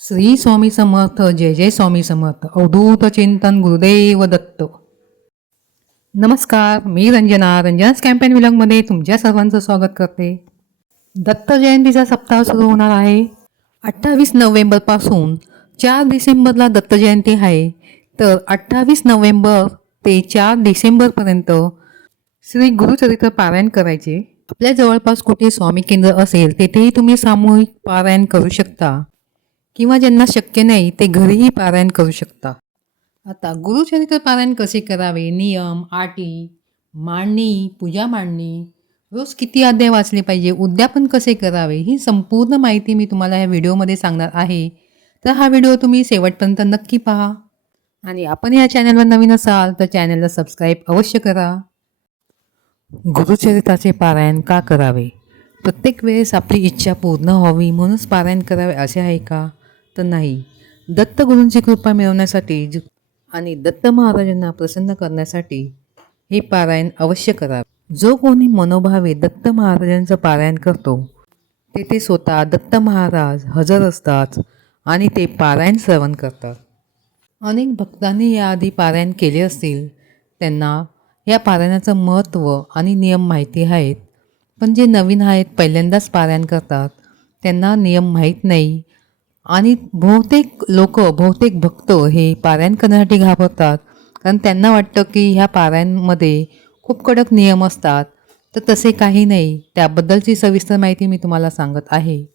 श्री स्वामी समर्थ जय जय स्वामी समर्थ अवधूत चिंतन गुरुदेव दत्त नमस्कार मी रंजना रंजनाच कॅम्पेन विलंगमध्ये तुमच्या सर्वांचं स्वागत करते दत्त जयंतीचा सप्ताह सुरू होणार आहे अठ्ठावीस नोव्हेंबरपासून चार डिसेंबरला दत्त जयंती आहे तर अठ्ठावीस नोव्हेंबर ते चार डिसेंबरपर्यंत श्री गुरुचरित्र पारायण करायचे आपल्या जवळपास कुठे स्वामी केंद्र असेल तेथेही तुम्ही सामूहिक पारायण करू शकता किंवा ज्यांना शक्य नाही ते घरीही पारायण करू शकता. आता गुरुचरित्र पारायण कसे करावे? नियम आटी मांडणी पूजा मांडणी. रोज किती अध्याय वाचले पाहिजे? उद्यापन कसे करावे? ही संपूर्ण माहिती मी तुम्हाला या व्हिडिओमध्ये सांगणार आहे. तर हा व्हिडिओ तुम्ही शेवटपर्यंत नक्की पहा. आणि आपण या चॅनलवर नवीन असाल तर चॅनलला सबस्क्राईब अवश्य करा. गुरुचरित्राचे पारायण का करावे? प्रत्येक वेळेस आपली इच्छा पूर्ण व्हावी म्हणूनच पारायण करावे असे आहे का? तर नाही. दत्तगुरूंची कृपा मिळवण्यासाठी ज- आणि दत्त महाराजांना प्रसन्न करण्यासाठी हे पारायण अवश्य करावे जो कोणी मनोभावे दत्त महाराजांचं पारायण करतो तेथे स्वतः दत्त महाराज हजर असतात आणि ते पारायण श्रवण करतात. अनेक भक्तांनी याआधी पारायण केले असतील त्यांना या पारायणाचं महत्त्व आणि नियम माहिती आहेत. पण जे नवीन आहेत पहिल्यांदाच पारायण करतात त्यांना नियम माहीत नाही आणि बहुतेक लोक बहुतेक भक्त हे पारायण करण्यासाठी घाबरतात. कारण त्यांना वाटतं की ह्या पारायणमध्ये खूप कडक नियम असतात. तर तसे काही नाही. त्याबद्दलची सविस्तर माहिती मी तुम्हाला सांगत आहे.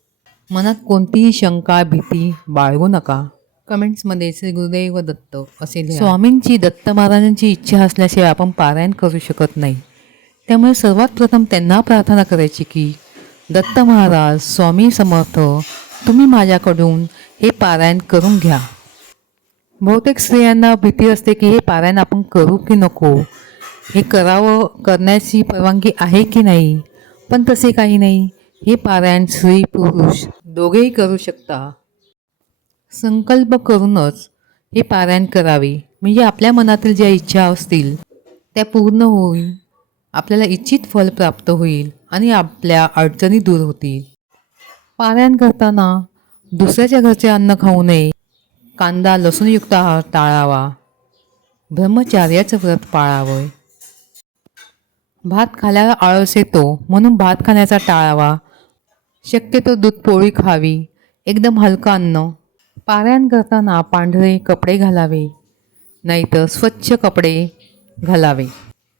मनात कोणतीही शंका भीती बाळगू नका. कमेंट्समध्ये श्री गुरुदेव दत्त असे स्वामींची दत्त महाराजांची इच्छा असल्याशिवाय आपण पारायण करू शकत नाही. त्यामुळे सर्वात प्रथम त्यांना प्रार्थना करायची की दत्त महाराज स्वामी समर्थ तुम्ही माझ्याकडून हे पारायण करून घ्या. बहुतेक स्त्रियांना भीती असते की हे पारायण आपण करू की नको? हे करावं करण्याची परवानगी आहे की नाही? पण तसे काही नाही. हे पारायण स्त्री पुरुष दोघेही करू शकता. संकल्प करूनच हे पारायण करावे. म्हणजे आपल्या मनातील ज्या इच्छा असतील त्या पूर्ण होईल आपल्याला इच्छित फल प्राप्त होईल आणि आपल्या अडचणी दूर होतील. पारायण करताना दुसऱ्याच्या घरचे अन्न खाऊ नये. कांदा लसूणयुक्त आहार टाळावा. ब्रह्मचार्याचं व्रत पाळावं. भात खाल्यावर आळस येतो म्हणून भात खाण्याचा टाळावा. शक्यतो दूध पोळी खावी. एकदम हलकं अन्न. पारायण करताना पांढरे कपडे घालावे. नाहीतर स्वच्छ कपडे घालावे.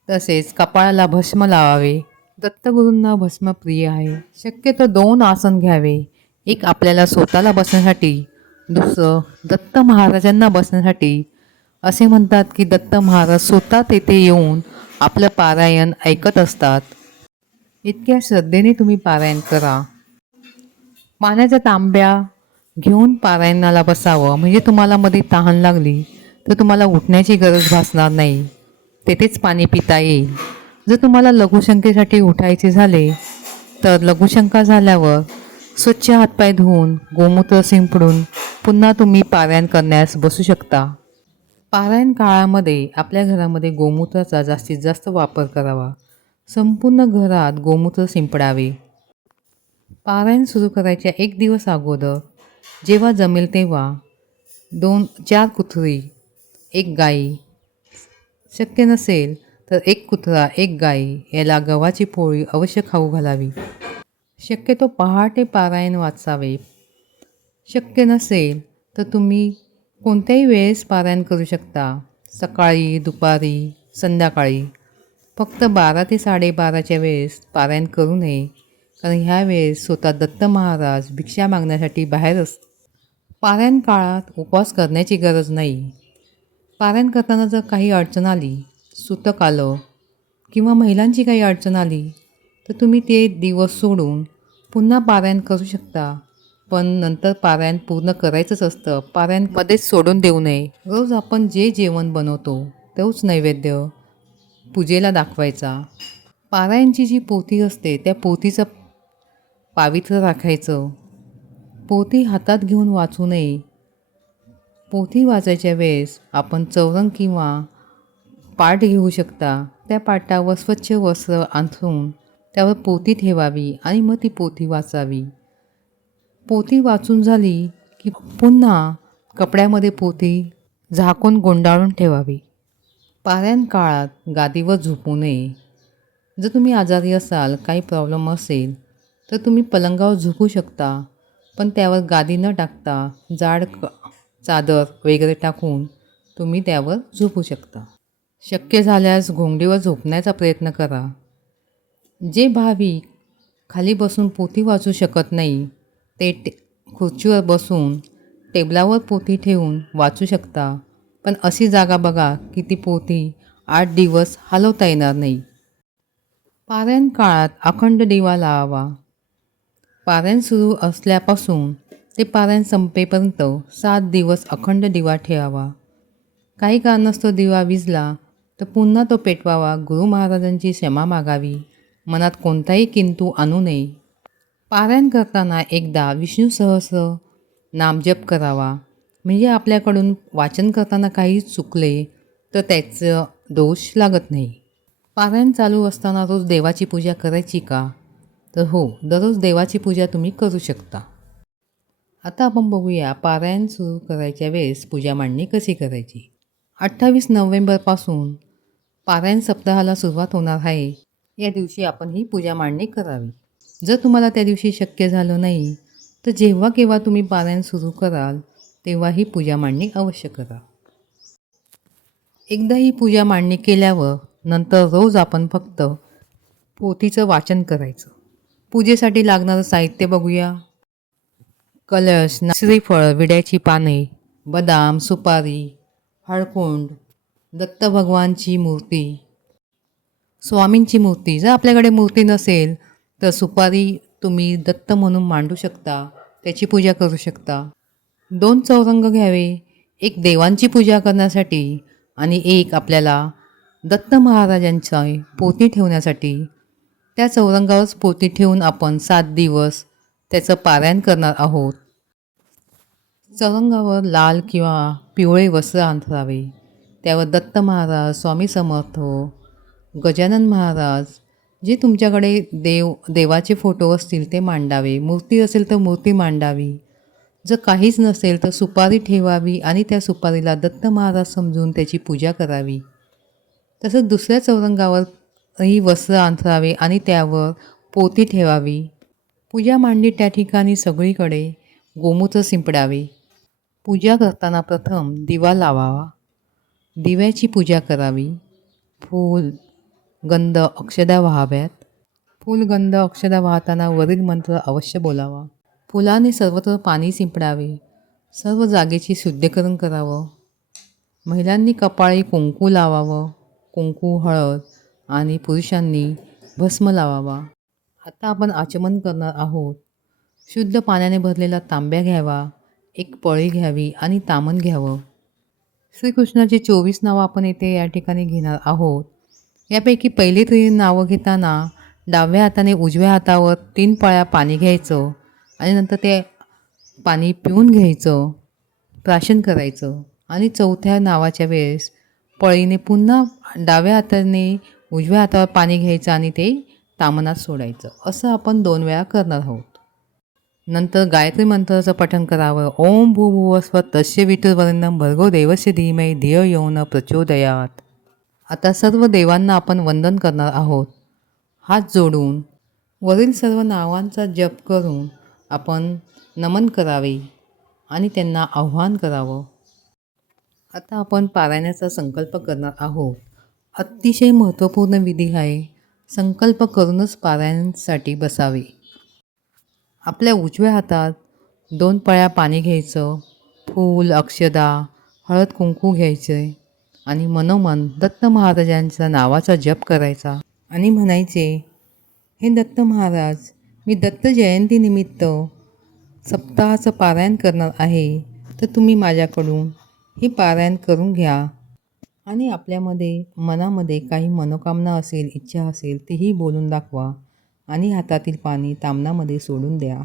तसेच कपाळाला भस्म लावावे. दत्तगुरूंना भस्म प्रिय आहे. शक्यतो दोन आसन घ्यावे. एक आपल्याला स्वतःला बसण्यासाठी दुसरं दत्त महाराजांना बसण्यासाठी. असे म्हणतात की दत्त महाराज स्वतः तेथे येऊन आपलं पारायण ऐकत असतात. इतक्या श्रद्धेने तुम्ही पारायण करा. पाण्याच्या तांब्या घेऊन पारायणाला बसावं. म्हणजे तुम्हाला मध्ये तहान लागली तर तुम्हाला उठण्याची गरज भासणार नाही. तेथेच पाणी पिता येईल. जर तुम्हाला लघुशंकेसाठी उठायचे झाले तर लघुशंका झाल्यावर स्वच्छ हातपाय धुवून गोमूत्र शिंपडून पुन्हा तुम्ही पारायण करण्यास बसू शकता. पारायण काळामध्ये आपल्या घरामध्ये गोमूत्राचा जास्तीत जास्त वापर करावा. संपूर्ण घरात गोमूत्र शिंपडावे पारायण सुरू करायच्या एक दिवस अगोदर जेव्हा जमेल तेव्हा दोन चार कुत्री एक गाई. शक्य नसेल तर एक कुत्रा एक गाई याला गव्हाची पोळी अवश्य खाऊ घालावी. शक्यतो पहाटे पारायण वाचावे. शक्य नसेल तर तुम्ही कोणत्याही वेळेस पारायण करू शकता. सकाळी दुपारी संध्याकाळी. फक्त बारा ते साडेबाराच्या वेळेस पारायण करू नये. कारण ह्या वेळेस स्वतः दत्त महाराज भिक्षा मागण्यासाठी बाहेर असतात पारायण काळात उपवास करण्याची गरज नाही. पारायण करताना जर काही अडचण आली सुतक आलं किंवा महिलांची काही अडचण आली तर तुम्ही ते दिवस सोडून पुन्हा पारायण करू शकता. पण नंतर पारायण पूर्ण करायचंच असतं. पारायण मध्येच सोडून देऊ नये. रोज आपण जे जेवण बनवतो तोच नैवेद्य पूजेला दाखवायचा. पारायणची जी पोथी असते त्या पोथीचं पावित्र्य राखायचं. पोथी हातात घेऊन वाचू नये. पोथी वाचायच्या वेळेस आपण चौरंग किंवा पाट घेऊ शकता. त्या पाटावर स्वच्छ वस्त्र आणून त्यावर पोती ठेवावी आणि मग ती पोती वाचावी. पोती वाचून झाली की पुन्हा कपड्यामध्ये पोती झाकून गोंडाळून ठेवावी. पाऱ्यान काळात गादीवर झोपू नये. जर तुम्ही आजारी असाल काही प्रॉब्लेम असेल तर तुम्ही पलंगावर झोपू शकता पण त्यावर गादी न टाकता जाड क चादर वगैरे टाकून तुम्ही त्यावर झोपू शकता. शक्य झाल्यास घोंगडीवर झोपण्याचा प्रयत्न करा. जे भाविक खाली बसून पोथी वाचू शकत नाही ते टे खुर्चीवर बसून टेबलावर पोथी ठेवून वाचू शकता. पण अशी जागा बघा की ती पोथी आठ दिवस हलवता येणार नाही. पारायण काळात अखंड दिवा लावा. पारायण सुरू असल्यापासून ते पारायण संपेपर्यंत सात दिवस अखंड दिवा ठेवावा. काही कारणास्तव दिवा विजला तर पुन्हा तो पेटवावा. गुरु महाराजांची क्षमा मागावी. मनात कोणताही किंतू आणू नये. पारायण करताना एकदा विष्णू सहस्र नामजप करावा. म्हणजे आपल्याकडून वाचन करताना काही चुकले तर त्याचं दोष लागत नाही. पारायण चालू असताना रोज देवाची पूजा करायची का? तर हो दररोज देवाची पूजा तुम्ही करू शकता. आता आपण बघूया पारायण सुरू करायच्या वेळेस पूजा मांडणी कशी करायची? अठ्ठावीस नोव्हेंबरपासून पारायण सप्ताहाला सुरुवात होणार आहे. या दिवशी आपण ही पूजा मांडणी करावी. जर तुम्हाला त्या दिवशी शक्य झालं नाही तर जेव्हा केव्हा तुम्ही पारायण सुरू कराल तेव्हा ही पूजा मांडणी अवश्य करा. एकदा ही पूजा मांडणी केल्यावर नंतर रोज आपण फक्त पोथीचं वाचन करायचं. पूजेसाठी लागणारं साहित्य बघूया. कलश श्रीफळ विड्याची पाने बदाम सुपारी हळकुंड दत्त भगवानची मूर्ती. स्वामींची मूर्ती. जर आपल्याकडे मूर्ती नसेल तर सुपारी तुम्ही दत्त म्हणून मांडू शकता. त्याची पूजा करू शकता. दोन चौरंग घ्यावे. एक देवांची पूजा करण्यासाठी आणि एक आपल्याला दत्त महाराजांचा पोती ठेवण्यासाठी. त्या चौरंगावरच पोती ठेवून आपण सात दिवस त्याचं पारायण करणार आहोत. चौरंगावर लाल किंवा पिवळे वस्त्र अंथरावे त्यावर दत्त महाराज स्वामी समर्थ गजानन महाराज जे तुमच्याकडे देव देवाचे फोटो असतील ते मांडावे. मूर्ती असेल तर मूर्ती मांडावी. जर काहीच नसेल तर सुपारी ठेवावी आणि त्या सुपारीला दत्त महाराज समजून त्याची पूजा करावी. तसंच दुसऱ्या चौरंगावरही वस्त्र अंथरावे आणि त्यावर पोती ठेवावी. पूजा मांडली त्या ठिकाणी सगळीकडे गोमूत्र शिंपडावे पूजा करताना प्रथम दिवा लावावा. दिव्याची पूजा करावी. फूल गंध अक्षदा व्हाव्यात. फूल गंध अक्षदा वाहताना वरील मंत्र अवश्य बोलावा. फुलाने सर्वत्र पाणी शिंपडावे. सर्व जागेची शुद्धीकरण करावं. महिलांनी कपाळी कुंकू लावावं. कुंकू हळद आणि पुरुषांनी भस्म लावावा. आता आपण आचमन करणार आहोत. शुद्ध पाण्याने भरलेला तांब्या घ्यावा. एक पळी घ्यावी आणि तामन घ्यावं. श्रीकृष्णाची चोवीस नावं आपण येथे या ठिकाणी घेणार आहोत. यापैकी पहिली तरी नावं घेताना डाव्या हाताने उजव्या हातावर तीन पळ्या पाणी घ्यायचं आणि नंतर ते पाणी पिऊन घ्यायचं प्राशन करायचं आणि चौथ्या नावाच्या वेळेस पळीने पुन्हा डाव्या हाताने उजव्या हातावर पाणी घ्यायचं आणि ते तामनात सोडायचं. असं आपण दोन वेळा करणार आहोत. नंतर गायत्री मंत्राचं पठण करावं. ओम भूभुवस्व तस्य विठुर्वर्णम भर्गो देवस्य धीमय धिय यौन प्रचोदयात. आता सर्व देवांना आपण वंदन करणार आहोत. हात जोडून वरील सर्व नावांचा जप करून आपण नमन करावे आणि त्यांना आव्हान करावं. आता आपण पारायणाचा संकल्प करणार आहोत. अतिशय महत्त्वपूर्ण विधी आहे. संकल्प करूनच पारायणासाठी बसावे. आपल्या उजव्या हातात दोन पळ्या पाणी घ्यायचं फूल अक्षदा हळद कुंकू घ्यायचे आणि मनोमन दत्त महाराजांच्या नावाचा जप करायचा. आणि म्हणायचे हे दत्त महाराज मी दत्त जयंतीनिमित्त सप्ताहाचं पारायण करणार आहे तर तुम्ही माझ्याकडून हे पारायण करून घ्या. आणि आपल्यामध्ये मनामध्ये काही मनोकामना असेल इच्छा असेल तीही बोलून दाखवा. आणि हातातील पाणी तामणामध्ये सोडून द्या.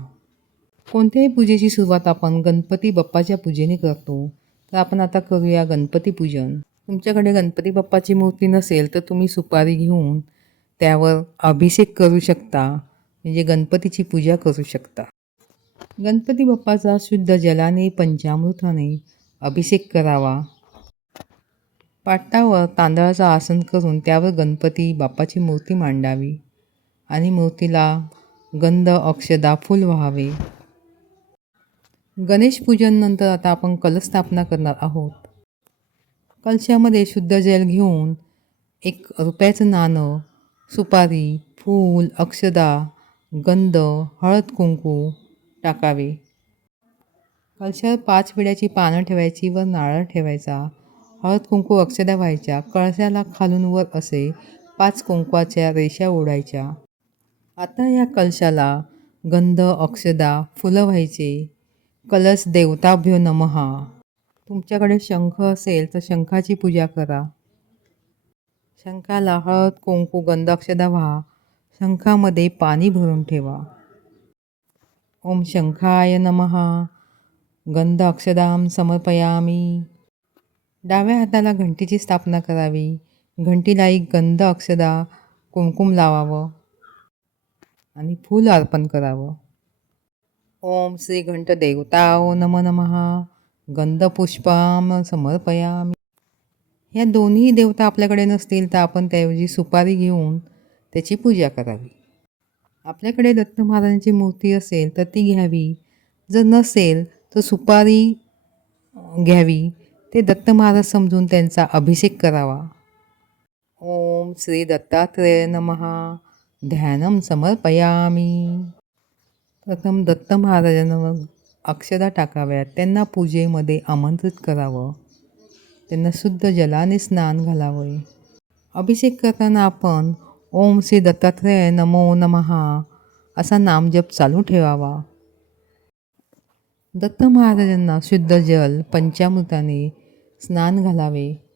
कोणत्याही पूजेची सुरुवात आपण गणपती बाप्पाच्या पूजेने करतो. तर आपण आता करूया गणपती पूजन. तुमच्याकडे गणपती बाप्पाची मूर्ती नसेल तर तुम्ही सुपारी घेऊन त्यावर अभिषेक करू शकता. म्हणजे गणपतीची पूजा करू शकता. गणपती बाप्पाचा शुद्ध जलाने पंचामृताने अभिषेक करावा. पाटावर तांदळाचं आसन करून त्यावर गणपती बाप्पाची मूर्ती मांडावी. आणि मूर्तीला गंध अक्षदा फूल व्हावे. गणेश पूजननंतर आता आपण कलस्थापना करणार आहोत. कलशामध्ये शुद्ध जल घेऊन एक रुपयाचं नाणं सुपारी फूल अक्षदा गंध हळद कुंकू टाकावे. कलशावर पाच विड्याची पानं ठेवायची व नारळ ठेवायचा. हळद कुंकू अक्षदा व्हायच्या. कळशाला खालून वर असे पाच कुंकवाच्या रेषा ओढायच्या. आता या कलशाला गंध अक्षदा फुलं व्हायचे कलश देवताभ्यो नमहा. तुमच्याकडे शंख असेल तर शंखाची पूजा करा. शंखाला हळद कुंकू गंध अक्षदा व्हा. शंखामध्ये पाणी भरून ठेवा. ओम शंखाय नमहा. गंध अक्षदाम समर्पयामी. डाव्या हाताला घंटीची स्थापना करावी. घंटीला एक गंध अक्षदा कुंकुम लावावं. आणि फूल अर्पण करावं. ओम श्री घंट देवताओ नम. नमहा गंधपुष्पाम समर्पयामी. ह्या दोन्ही देवता आपल्याकडे नसतील तर आपण त्याऐवजी सुपारी घेऊन त्याची पूजा करावी. आपल्याकडे दत्त महाराजांची मूर्ती असेल तर ती घ्यावी. जर नसेल तर सुपारी घ्यावी. ते दत्त महाराज समजून त्यांचा अभिषेक करावा. ओम श्री दत्तात्रेय नमहा ध्यानम समर्पयामी. प्रथम दत्त महाराजांवर अक्षदा टाकाव्यात. त्यांना पूजेमध्ये आमंत्रित करावं. त्यांना शुद्ध जलाने स्नान घालावे. अभिषेक करताना आपण ओम श्री दत्तात्रय नमो नमहा असा नामजप चालू ठेवावा. दत्त महाराजांना शुद्ध जल पंचामृताने स्नान घालावे.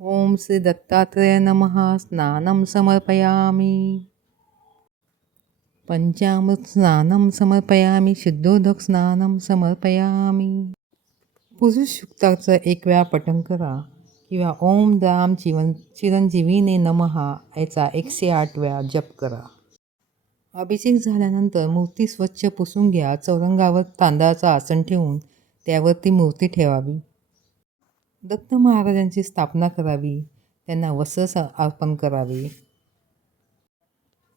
ओम श्री दत्तात्रेय नमः। स्नानं समर्पयामी। पंचामृत स्नानं समर्पयामी। शुद्धोदक स्नानं समर्पयामी। पुरुष सुक्ताचं एक वेळा पठण करा किंवा ओम राम चिवन चिरंजीवीने नमहा याचा एकशे आठ वेळा जप करा. अभिषेक झाल्यानंतर मूर्ती स्वच्छ पुसून घ्या. चौरंगावर तांदळाचं आसन ठेवून त्यावरती मूर्ती ठेवावी. दत्त महाराजांची स्थापना करावी त्यांना वसस अर्पण करावे.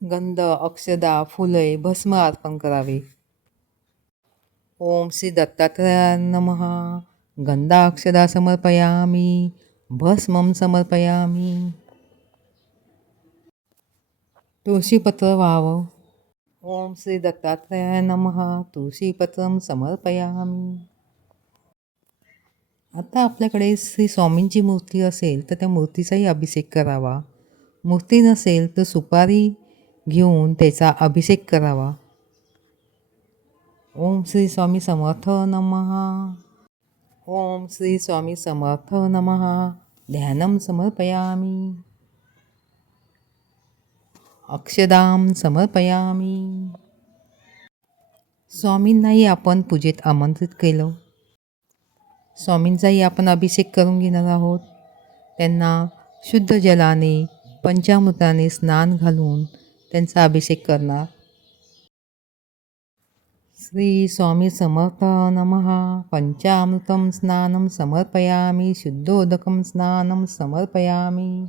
गंध अक्षदा फुले भस्म अर्पण करावे. ओम श्री दत्तात्रया नमहा गंधा अक्षदा समर्पयामी भस्मं समर्पयामी. तुळशीपत्र व्हावं ओम श्री दत्तात्रयाय नमहा तुळशीपत्रं समर्पयामी. आता आपल्याकडे श्री स्वामींची मूर्ती असेल तर त्या मूर्तीचाही अभिषेक करावा. मूर्ती नसेल तर सुपारी घेऊन त्याचा अभिषेक करावा. ओम श्री स्वामी समर्थ नमहा ओम श्री स्वामी समर्थ नमहा ध्यानं समर्पयामी. अक्षदाम समर्पयामी. स्वामींनाही आपण पूजेत आमंत्रित केलं. स्वामींचाही आपण अभिषेक करून घेणार आहोत. त्यांना शुद्ध जलाने पंचामृताने स्नान घालून त्यांचा अभिषेक करणार. श्री स्वामी समर्थ नमहा पंचामृतं स्नानं समर्पयामी. शुद्धोदकं स्नानं समर्पयामी.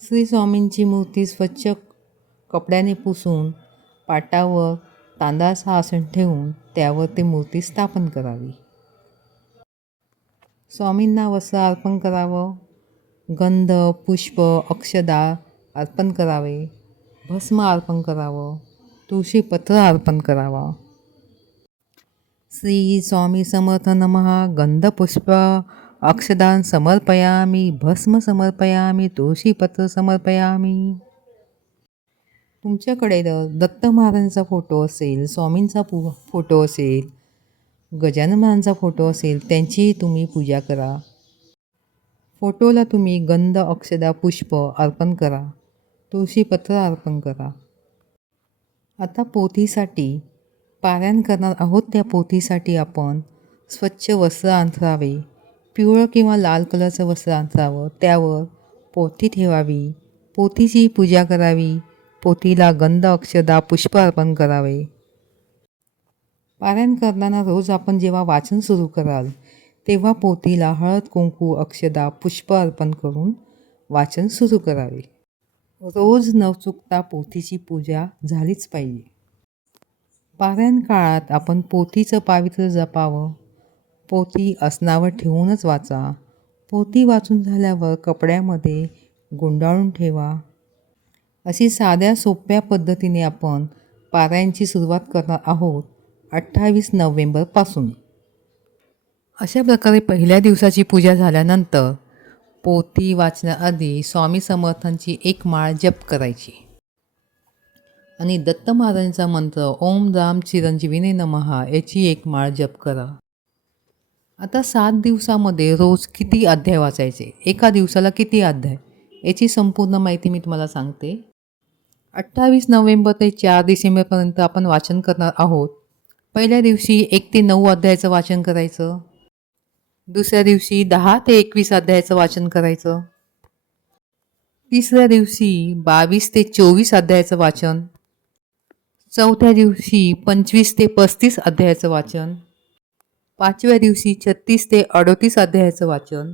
श्री स्वामींची मूर्ती स्वच्छ कपड्याने पुसून पाटावर तांदळाचं आसन ठेवून त्यावर ती मूर्ती स्थापन करावी. स्वामींना वस्त्र अर्पण करावं गंध पुष्प अक्षदा अर्पण करावे भस्म अर्पण करावं तुळशीपत्र अर्पण करावा. श्री स्वामी समर्थ नमहा गंधपुष्प अक्षदान समर्पयामी भस्म समर्पयामी तुळशीपत्र समर्पयामी. तुमच्याकडे जर दत्त महाराजांचा फोटो असेल स्वामींचा पू फोटो असेल गजानन महाराजांचा फोटो असेल त्यांचीही तुम्ही पूजा करा. फोटोला तुम्ही गंध अक्षदा पुष्प अर्पण करा. तुळशीपत्र अर्पण करा. आता पोथीसाठी पारायण करणार आहोत त्या पोथीसाठी आपण स्वच्छ वस्त्र अंथरावे. पिवळं किंवा लाल कलरचं वस्त्र अंथरावं. त्यावर पोथी ठेवावी. पोथीची पूजा करावी. पोथीला गंध अक्षदा पुष्प अर्पण करावे. पारायण करताना रोज आपण जेव्हा वाचन सुरू कराल तेव्हा पोथीला हळद कुंकू अक्षदा पुष्प अर्पण करून वाचन सुरू करावे. रोज न चुकता पोथीची पूजा झालीच पाहिजे. पारायण काळात आपण पोथीचं पावित्र्य जपावं पोथी असनावर ठेवूनच वाचा पोथी वाचून झाल्यावर कपड्यामध्ये गुंडाळून ठेवा. अशी साध्या सोप्या पद्धतीने आपण पारायणची सुरुवात करणार आहोत. अठ्ठावीस नोव्हेंबरपासून अशा प्रकारे पहिल्या दिवसाची पूजा झाल्यानंतर पोथी वाचण्याआधी स्वामी समर्थांची एक माळ जप करायची. आणि दत्त महाराजांचा मंत्र ओम राम चिरंजीवीने नमहा याची एक माळ जप करा. आता सात दिवसामध्ये रोज किती अध्याय वाचायचे? एका दिवसाला किती अध्याय? याची संपूर्ण माहिती मी तुम्हाला सांगते. अठ्ठावीस नोव्हेंबर ते चार डिसेंबरपर्यंत आपण वाचन करणार आहोत. पहिल्या दिवशी एक ते नऊ अध्यायाचं वाचन करायचं. दुसऱ्या दिवशी दहा ते एकवीस अध्यायाचं वाचन करायचं. तिसऱ्या दिवशी बावीस ते चोवीस अध्यायाचं वाचन. चौथ्या दिवशी पंचवीस ते पस्तीस अध्यायाचं वाचन. पाचव्या दिवशी छत्तीस ते अडोतीस अध्यायाचं वाचन.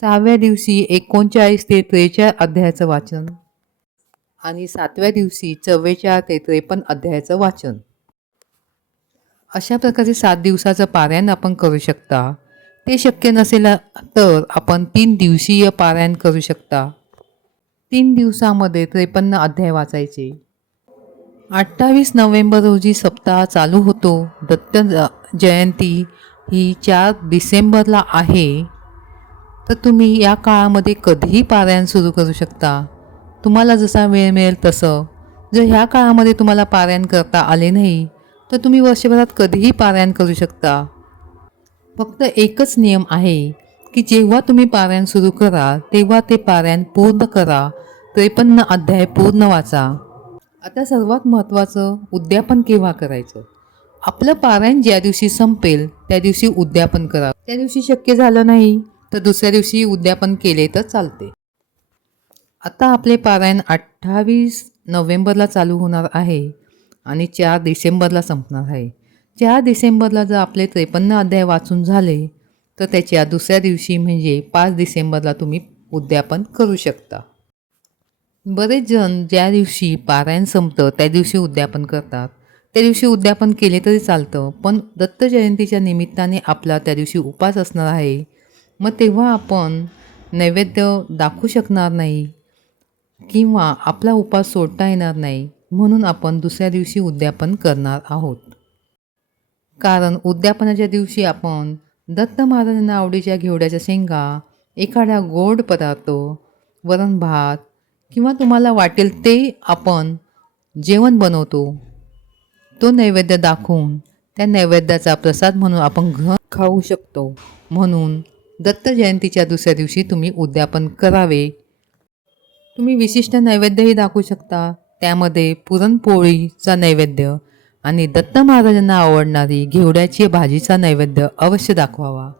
सहाव्या दिवशी एकोणचाळीस ते त्रेचाळीस अध्यायाचं वाचन. आणि सातव्या दिवशी चव्वेचाळीस ते त्रेपन्न अध्यायाचं वाचन. अशा प्रकारे सात दिवसाचं पारायण आपण करू शकता. ते शक्य नसेल तर आपण तीन दिवसीय पारायण करू शकता. तीन दिवसामध्ये त्रेपन्न अध्याय वाचायचे. अठ्ठावीस नोव्हेंबर रोजी सप्ताह चालू होतो. दत्त जयंती ही चार डिसेंबरला आहे. तर तुम्ही या काळामध्ये कधीही पारायण सुरू करू शकता. तुम्हाला जसा वेळ मिळेल तसं. जर ह्या काळामध्ये तुम्हाला पारायण करता आले नाही तर तुम्ही वर्षभरात कधीही पारायण करू शकता. फक्त एकच नियम आहे की जेव्हा तुम्ही पारायण सुरू करा तेव्हा ते पारायण पूर्ण करा. त्रेपन्न अध्याय पूर्ण वाचा. आता सर्वात महत्त्वाचं उद्यापन केव्हा करायचं? आपलं पारायण ज्या दिवशी संपेल त्या दिवशी उद्यापन करा. त्या दिवशी शक्य झालं नाही तर दुसऱ्या दिवशी उद्यापन केले तर चालते. आता आपले पारायण अठ्ठावीस नोव्हेंबरला चालू होणार आहे. आणि चार डिसेंबरला संपणार आहे. चार डिसेंबरला जर आपले त्रेपन्न अध्याय वाचून झाले तर त्याच्या दुसऱ्या दिवशी म्हणजे पाच डिसेंबरला तुम्ही उद्यापन करू शकता. बरेच जण ज्या दिवशी पारायण संपतं त्या दिवशी उद्यापन करतात. त्या दिवशी उद्यापन केले तरी चालतं पण दत्त जयंतीच्या निमित्ताने आपला त्या दिवशी उपास असणार आहे. मग तेव्हा आपण नैवेद्य दाखवू शकणार नाही किंवा आपला उपास सोडता येणार नाही. म्हणून आपण दुसऱ्या दिवशी उद्यापन करणार आहोत. कारण उद्यापनाच्या दिवशी आपण दत्त महाराजांना आवडीच्या घेवड्याच्या शेंगा एखादा गोड पदार्थ वरण भात किंवा तुम्हाला वाटेल ते आपण जेवण बनवतो. तो नैवेद्य दाखवून त्या नैवेद्याचा प्रसाद म्हणून आपण घर खाऊ शकतो. म्हणून दत्त जयंतीच्या दुसऱ्या दिवशी तुम्ही उद्यापन करावे. तुम्ही विशिष्ट नैवेद्यही दाखवू शकता. त्यामध्ये पुरणपोळीचा नैवेद्य आणि दत्त महाराजांना आवडणारी घेवड्याची भाजीचा नैवेद्य अवश्य दाखवावा.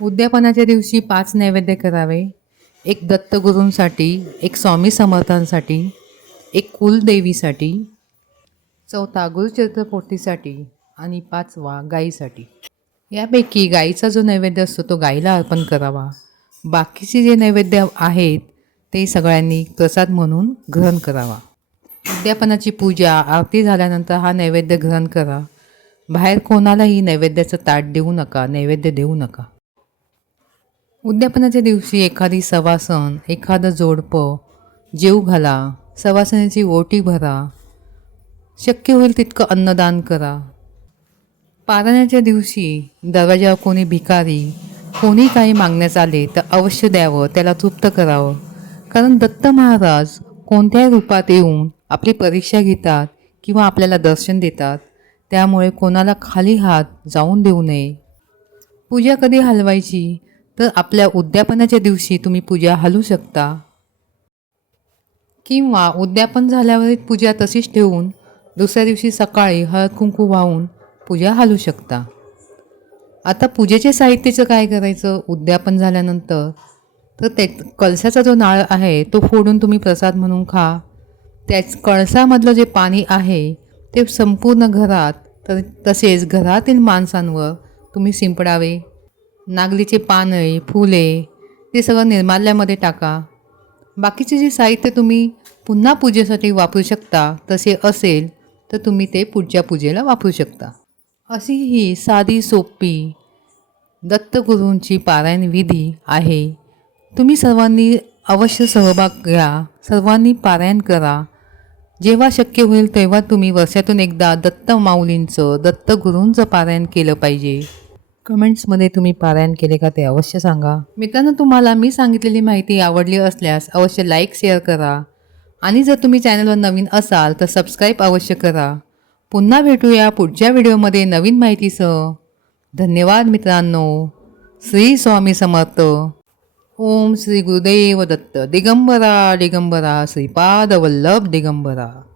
उद्यापनाच्या दिवशी पाच नैवेद्य करावे. एक दत्तगुरूंसाठी एक स्वामी समर्थांसाठी एक कुलदेवीसाठी चौथा गुरुचरित्रपोटीसाठी आणि पाचवा गाईसाठी यापैकी गाईचा जो नैवेद्य असतो तो गाईला अर्पण करावा. बाकीचे जे नैवेद्य आहेत ते सगळ्यांनी प्रसाद म्हणून ग्रहण करावा. उद्यापनाची पूजा आरती झाल्यानंतर हा नैवेद्य ग्रहण करा. बाहेर कोणालाही नैवेद्याचं ताट देऊ नका नैवेद्य देऊ नका. उद्यापनाच्या दिवशी एखादी सवासन एखादं जोडपं जेव घाला सवासनेची ओटी भरा. शक्य होईल तितकं अन्नदान करा. पारायणाच्या दिवशी दरवाजावर कोणी भिकारी कोणी काही मागण्यास आले तर अवश्य द्यावं त्याला तृप्त करावं. कारण दत्त महाराज कोणत्याही रूपात येऊन आपली परीक्षा घेतात किंवा आपल्याला दर्शन देतात त्यामुळे कोणाला खाली हात जाऊन देऊ नये. पूजा कधी हलवायची? तर आपल्या उद्यापनाच्या दिवशी तुम्ही पूजा हलू शकता. किंवा उद्यापन झाल्यावर पूजा तशीच ठेवून दुसऱ्या दिवशी सकाळी हळद कुंकू वाहून पूजा हलू शकता. आता पूजेच्या साहित्याचं काय करायचं? उद्यापन झाल्यानंतर तर ते कळसाचा जो नाळ आहे तो फोडून तुम्ही प्रसाद म्हणून खा. त्याच कळसामधलं जे पाणी आहे ते संपूर्ण घरात तर तसेच घरातील माणसांवर तुम्ही शिंपडावे. नागलीचे पानळे फुले ते सगळं निर्माल्यामध्ये टाका. बाकीचे जे साहित्य तुम्ही पुन्हा पूजेसाठी वापरू शकता तसे असेल तर तुम्ही ते पुढच्या पूजेला वापरू शकता. अशी ही साधी सोपी दत्तगुरूंची पारायण विधी आहे. तुम्ही सर्वांनी अवश्य सहभाग घ्या सर्वांनी पारायण करा. जेव्हा शक्य होईल तेव्हा तुम्ही वर्षातून एकदा दत्त माऊलींचं दत्तगुरूंचं पारायण केलं पाहिजे. कमेंट्समध्ये तुम्ही पारायण केले का ते अवश्य सांगा. मित्रांनो तुम्हाला मी सांगितलेली माहिती आवडली असल्यास अवश्य लाईक शेअर करा. आणि जर तुम्ही चॅनलवर नवीन असाल तर सबस्क्राईब अवश्य करा. पुन्हा भेटूया पुढच्या व्हिडिओमध्ये नवीन माहितीसह. धन्यवाद मित्रांनो. श्री स्वामी समर्थ. ओम श्री गुरुदेव दत्त दिगंबरा दिगंबरा श्रीपाद वल्लभ दिगंबरा.